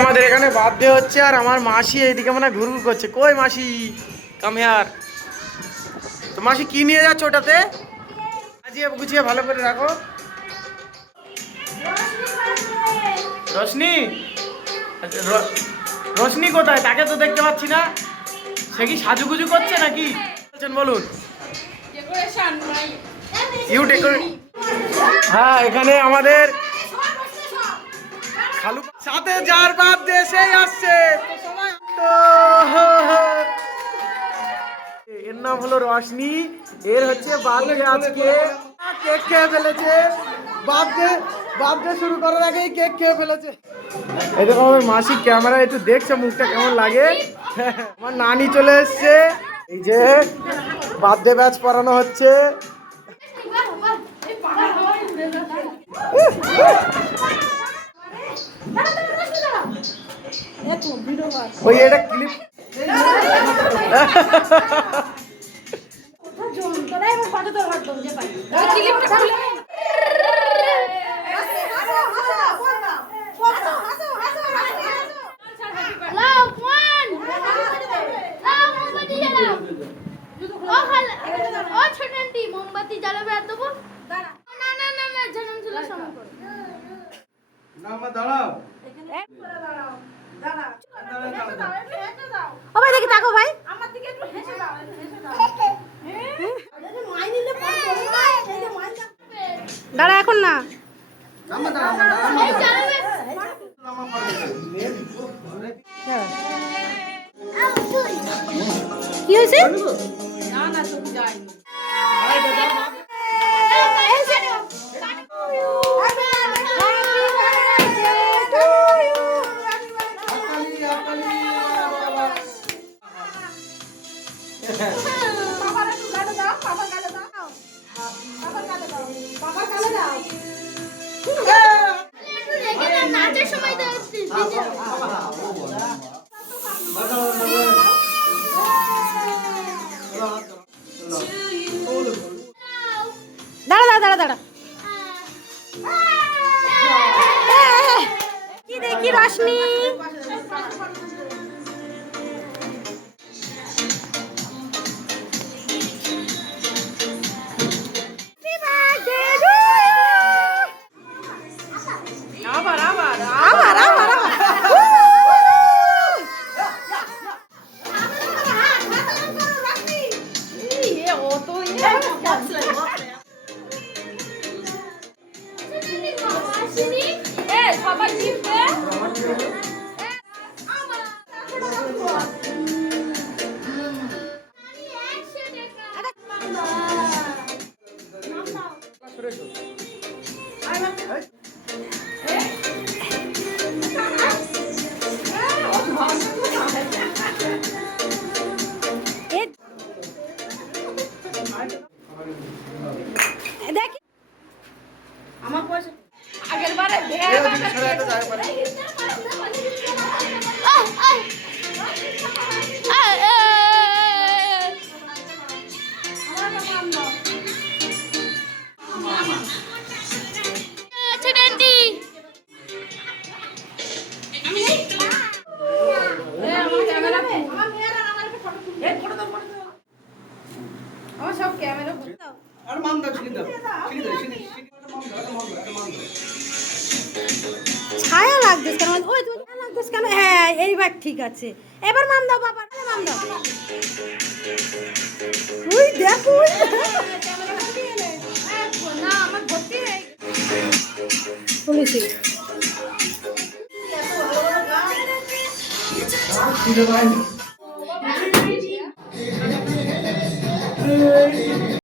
আমাদের এখানে বার্থডে হচ্ছে আর আমার মাসি এইদিকে মানে ঘুরঘুর করছে। কই মাসি, কাম হিয়ার। তো মাসি কি নিয়ে যাচ্ছে ওটাতে? সাজিয়ে গুছিয়ে ভালো করে রাখো। রোশনি, রোশনি কোথায়? তাকে তো দেখতে পাচ্ছি না। সে কি সাজুগুজু করছে নাকি? বলুন। হ্যাঁ, এখানে আমাদের খালু সাথে যার বার্থডে সেই আসছে। এর নাম হলো রশনি। এর হচ্ছে বার্থডে আজকে। কেক খেয়ে ফেলেছে। বার্থডে শুরু করার আগেই কেক খেয়ে ফেলেছে। এই দেখো আমার মাসি ক্যামেরা একটু দেখছে মুখটা কেমন লাগে। আমার নানি চলে এসছে। এই যে বার্থডে ব্যাচ পড়ানো হচ্ছে। ওই এটা ক্লিপ। মোমবাতি জ্বালাবে আর দেবো। না না না না জন্ম ছিল সময় করে না মা দাঁড়াও। ও ভাই দেখি তাকো ভাই আমার দিকে একটু হেসে দাও, হেসে দাও। মাই নিলে দাঁড়া এখন না। কি হয়েছে? না না তুমি যাই। নাচের সময় তো দাঁড়া দাঁড়া দাঁড়া কি দেখি রশনি। ছায়া লাগতেছে কেন? ওই তুমি ছায়া লাগতেছে কেন? হ্যাঁ এইবার ঠিক আছে। এবার মাম দাও বাবা, মাম দাও। ওই দেখো না আমার ভর্তি হয়ে গেছে।